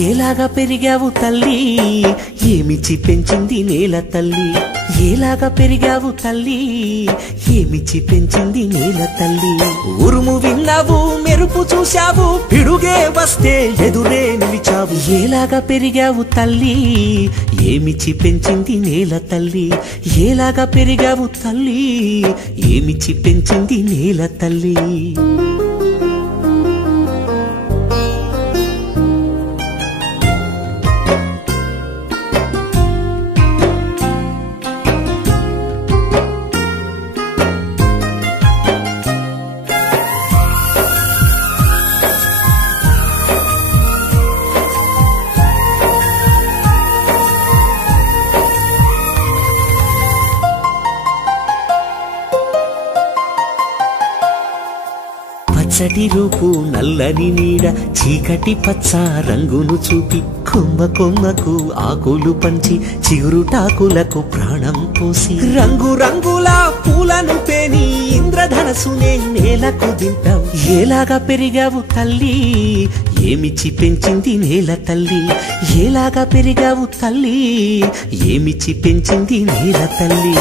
ఏలాగా పెరిగావు తల్లి ఏమిచ్చి పెంచింది నేల తల్లి ఏలాగా పెరిగావు తల్లి ఏమిచ్చి పెంచింది నేల తల్లి ఉరుము విన్నావు మెరుపు చూశావు పిడుగే వస్తే ఎదురే నిలిచావు ఏలాగా పెరిగావు తల్లి ఏమిచ్చి పెంచింది నేల తల్లి ఏలాగా పెరిగావు తల్లి ఏమిచ్చి పెంచింది నేల తల్లి పచ్చటి రూపు నల్లని నీడ చీకటి పచ్చ రంగును చూపి కొమ్మ కొమ్మకు ఆకులు పంచి చిగురుటాకులకు ప్రాణం పోసి రంగు రంగుల పూలను పేని ఇంద్రధనసునే నేలకు దింపావు ఏలాగా పెరిగావు తల్లి ఏమిచ్చి పెంచింది నేల తల్లి ఏలాగా పెరిగావు తల్లి ఏమిచ్చి పెంచింది నేల తల్లి